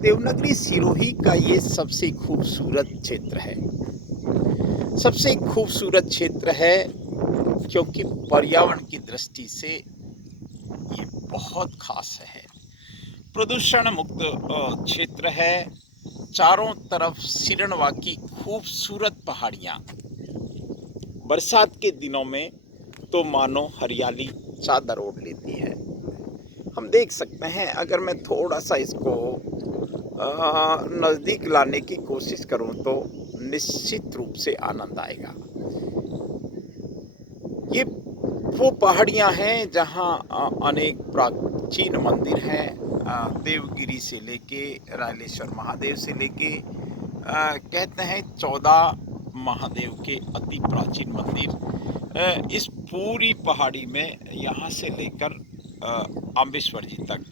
देवनागरी सिरोही का ये सबसे खूबसूरत क्षेत्र है। सबसे खूबसूरत क्षेत्र है क्योंकि पर्यावरण की दृष्टि से ये बहुत खास है। प्रदूषण मुक्त क्षेत्र है। चारों तरफ सिरणवा की खूबसूरत पहाड़ियाँ। बरसात के दिनों में तो मानो हरियाली चादर ओढ़ लेती है। हम देख सकते हैं, अगर मैं थोड़ा सा इसको नज़दीक लाने की कोशिश करूं तो निश्चित रूप से आनंद आएगा। ये वो पहाड़ियां हैं जहां अनेक प्राचीन मंदिर हैं। देवगिरी से लेके रायलेश्वर महादेव से लेके कहते हैं 14 महादेव के अति प्राचीन मंदिर इस पूरी पहाड़ी में, यहाँ से लेकर अम्बेश्वर जी तक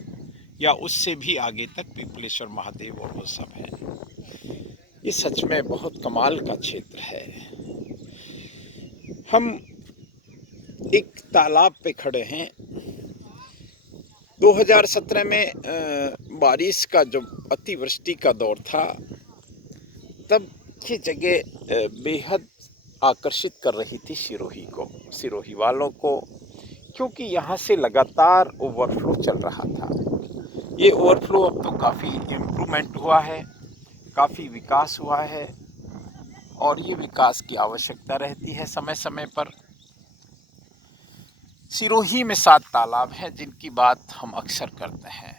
या उससे भी आगे तक पिपलेश्वर महादेव और वो सब है। ये सच में बहुत कमाल का क्षेत्र है। हम एक तालाब पे खड़े हैं। 2017 में बारिश का जो अतिवृष्टि का दौर था, तब ये जगह बेहद आकर्षित कर रही थी सिरोही वालों को, क्योंकि यहाँ से लगातार ओवरफ्लो चल रहा था। ये ओवरफ्लो अब तो काफ़ी इम्प्रूवमेंट हुआ है, काफ़ी विकास हुआ है और ये विकास की आवश्यकता रहती है समय समय पर। सिरोही में 7 तालाब हैं जिनकी बात हम अक्सर करते हैं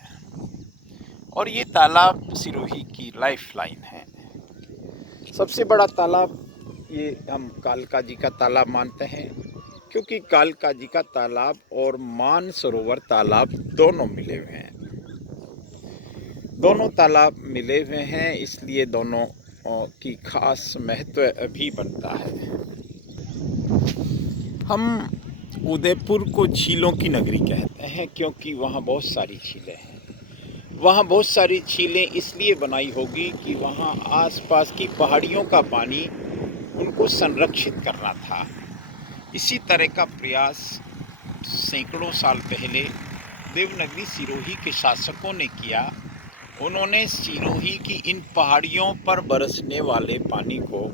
और ये तालाब सिरोही की लाइफ लाइन है। सबसे बड़ा तालाब ये हम कालका जी का तालाब मानते हैं, क्योंकि कालका जी का तालाब और मानसरोवर तालाब दोनों मिले हुए हैं। दोनों तालाब मिले हुए हैं, इसलिए दोनों की खास महत्व भी बनता है। हम उदयपुर को झीलों की नगरी कहते हैं क्योंकि वहाँ बहुत सारी झीलें हैं। वहाँ बहुत सारी झीलें इसलिए बनाई होगी कि वहाँ आसपास की पहाड़ियों का पानी उनको संरक्षित करना था। इसी तरह का प्रयास सैकड़ों साल पहले देवनागरी सिरोही के शासकों ने किया। उन्होंने सिरोही की इन पहाड़ियों पर बरसने वाले पानी को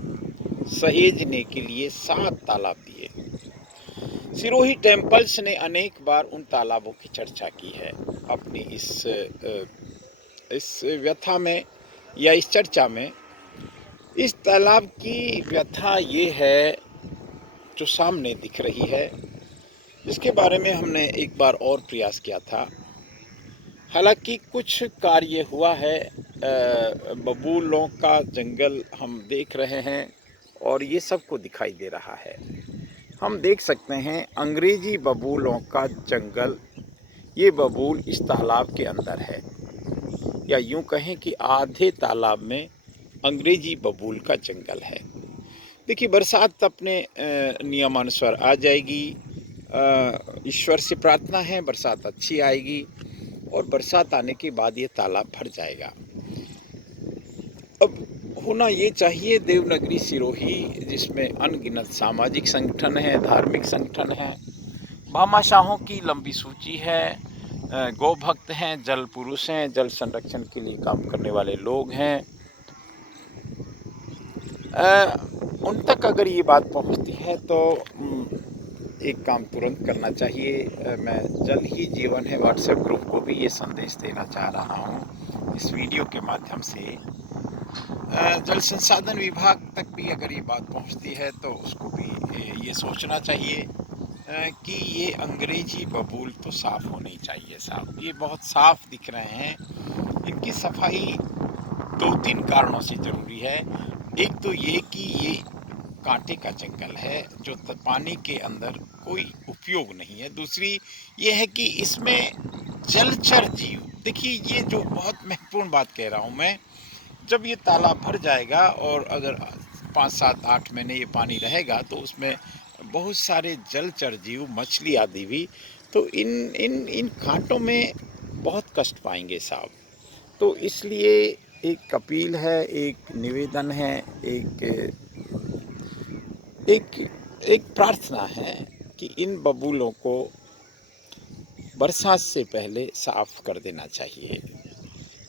सहेजने के लिए 7 तालाब दिए। सिरोही टेम्पल्स ने अनेक बार उन तालाबों की चर्चा की है अपनी इस व्यथा में या इस चर्चा में। इस तालाब की व्यथा ये है जो सामने दिख रही है, इसके बारे में हमने एक बार और प्रयास किया था। हालांकि कुछ कार्य हुआ है, बबूलों का जंगल हम देख रहे हैं और ये सबको दिखाई दे रहा है। हम देख सकते हैं अंग्रेजी बबूलों का जंगल। ये बबूल इस तालाब के अंदर है, या यूं कहें कि आधे तालाब में अंग्रेजी बबूल का जंगल है। देखिए, बरसात अपने नियमानुसार आ जाएगी। ईश्वर से प्रार्थना है बरसात अच्छी आएगी और बरसात आने के बाद ये तालाब भर जाएगा। अब होना ये चाहिए, देवनागरी सिरोही जिसमें अनगिनत सामाजिक संगठन हैं, धार्मिक संगठन हैं, भामाशाहों की लंबी सूची है, गौ भक्त हैं, जल पुरुष हैं, जल संरक्षण के लिए काम करने वाले लोग हैं, उन तक अगर ये बात पहुंचती है तो एक काम तुरंत करना चाहिए। मैं जल ही जीवन है व्हाट्सएप ग्रुप को भी ये संदेश देना चाह रहा हूँ इस वीडियो के माध्यम से। जल संसाधन विभाग तक भी अगर ये बात पहुंचती है तो उसको भी ये सोचना चाहिए कि ये अंग्रेजी बबूल तो साफ़ होनी चाहिए साहब। ये बहुत साफ़ दिख रहे हैं। इनकी सफाई 2-3 कारणों से ज़रूरी है। एक तो ये कि ये कांटे का जंगल है जो पानी के अंदर कोई उपयोग नहीं है। दूसरी ये है कि इसमें जलचर जीव, देखिए ये जो बहुत महत्वपूर्ण बात कह रहा हूँ मैं, जब ये तालाब भर जाएगा और अगर 5, 7, 8 महीने ये पानी रहेगा तो उसमें बहुत सारे जलचर जीव, मछली आदि भी, तो इन इन इन कांटों में बहुत कष्ट पाएंगे साहब। तो इसलिए एक अपील है, एक निवेदन है, एक एक प्रार्थना है कि इन बबूलों को बरसात से पहले साफ कर देना चाहिए।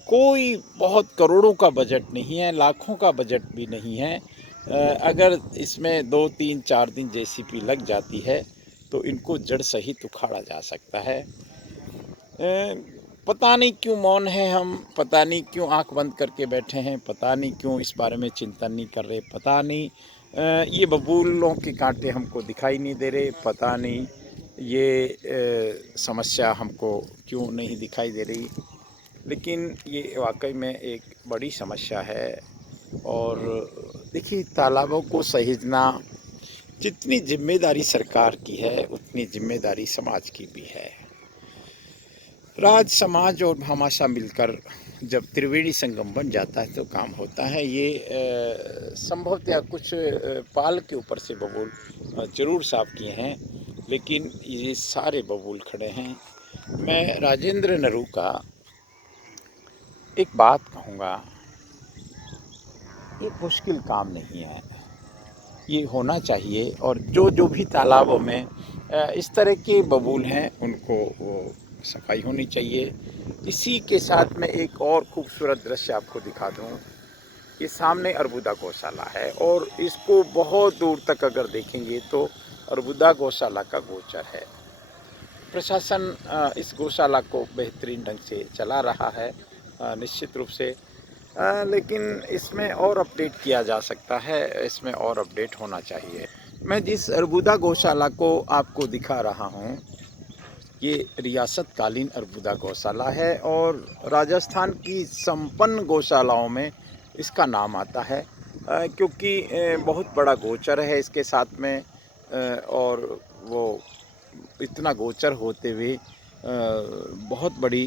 कोई बहुत करोड़ों का बजट नहीं है, लाखों का बजट भी नहीं है। अगर इसमें 2, 3, 4 दिन जेसीबी लग जाती है तो इनको जड़ सहित उखाड़ा जा सकता है। पता नहीं क्यों मौन है हम, पता नहीं क्यों आंख बंद करके बैठे हैं, पता नहीं क्यों इस बारे में चिंतन नहीं कर रहे, पता नहीं ये बबूलों के कांटे हमको दिखाई नहीं दे रहे, पता नहीं ये समस्या हमको क्यों नहीं दिखाई दे रही। लेकिन ये वाकई में एक बड़ी समस्या है। और देखिए, तालाबों को सहेजना जितनी जिम्मेदारी सरकार की है उतनी जिम्मेदारी समाज की भी है। राज, समाज और भामाशाह मिलकर जब त्रिवेणी संगम बन जाता है तो काम होता है। ये संभवतः कुछ पाल के ऊपर से बबूल जरूर साफ किए हैं, लेकिन ये सारे बबूल खड़े हैं। मैं राजेंद्र नरू का एक बात कहूँगा, ये मुश्किल काम नहीं है, ये होना चाहिए। और जो भी तालाबों में इस तरह के बबूल हैं उनको वो सफाई होनी चाहिए। इसी के साथ में एक और खूबसूरत दृश्य आपको दिखा दूँ। ये सामने अरबुदा गौशाला है और इसको बहुत दूर तक अगर देखेंगे तो अरबुदा गौशाला का गोचर है। प्रशासन इस गौशाला को बेहतरीन ढंग से चला रहा है निश्चित रूप से, लेकिन इसमें और अपडेट किया जा सकता है, इसमें और अपडेट होना चाहिए। मैं जिस अरबुदा गौशाला को आपको दिखा रहा हूँ, ये रियासतकालीन अरबुदा गौशाला है और राजस्थान की संपन्न गौशालाओं में इसका नाम आता है, क्योंकि बहुत बड़ा गोचर है इसके साथ में। और वो इतना गोचर होते हुए बहुत बड़ी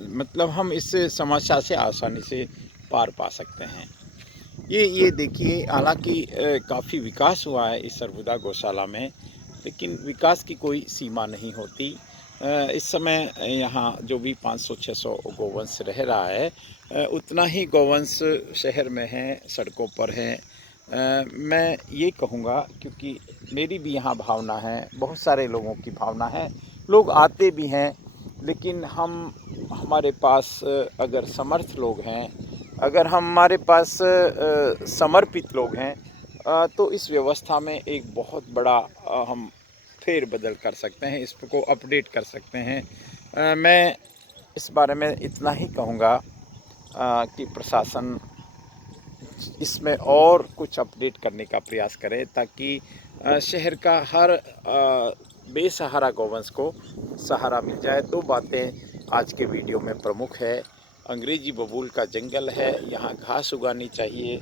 मतलब हम इस समस्या से आसानी से पार पा सकते हैं। ये देखिए, हालांकि काफ़ी विकास हुआ है इस अरबुदा गौशाला में, लेकिन विकास की कोई सीमा नहीं होती। इस समय यहाँ जो भी 500-600 गौवंश रह रहा है, उतना ही गौवंश शहर में है, सड़कों पर है। मैं ये कहूँगा, क्योंकि मेरी भी यहाँ भावना है, बहुत सारे लोगों की भावना है, लोग आते भी हैं, लेकिन हमारे पास अगर समर्थ लोग हैं, अगर हमारे पास समर्पित लोग हैं, तो इस व्यवस्था में एक बहुत बड़ा हम फेर बदल कर सकते हैं, इसको अपडेट कर सकते हैं। मैं इस बारे में इतना ही कहूँगा कि प्रशासन इसमें और कुछ अपडेट करने का प्रयास करे, ताकि शहर का हर बेसहारा गौवंश को सहारा मिल जाए। 2 बातें आज के वीडियो में प्रमुख है। अंग्रेजी बबूल का जंगल है, यहाँ घास उगानी चाहिए,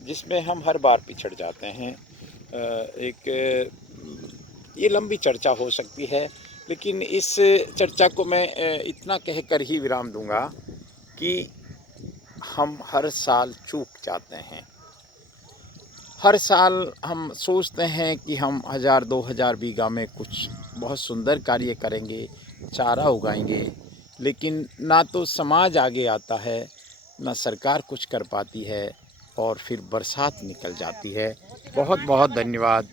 जिसमें हम हर बार पिछड़ जाते हैं। एक ये लंबी चर्चा हो सकती है, लेकिन इस चर्चा को मैं इतना कहकर ही विराम दूंगा कि हम हर साल चूक जाते हैं। हर साल हम सोचते हैं कि हम 1000-2000 बीघा में कुछ बहुत सुंदर कार्य करेंगे, चारा उगाएंगे, लेकिन ना तो समाज आगे आता है, ना सरकार कुछ कर पाती है, और फिर बरसात निकल जाती है। बहुत बहुत धन्यवाद।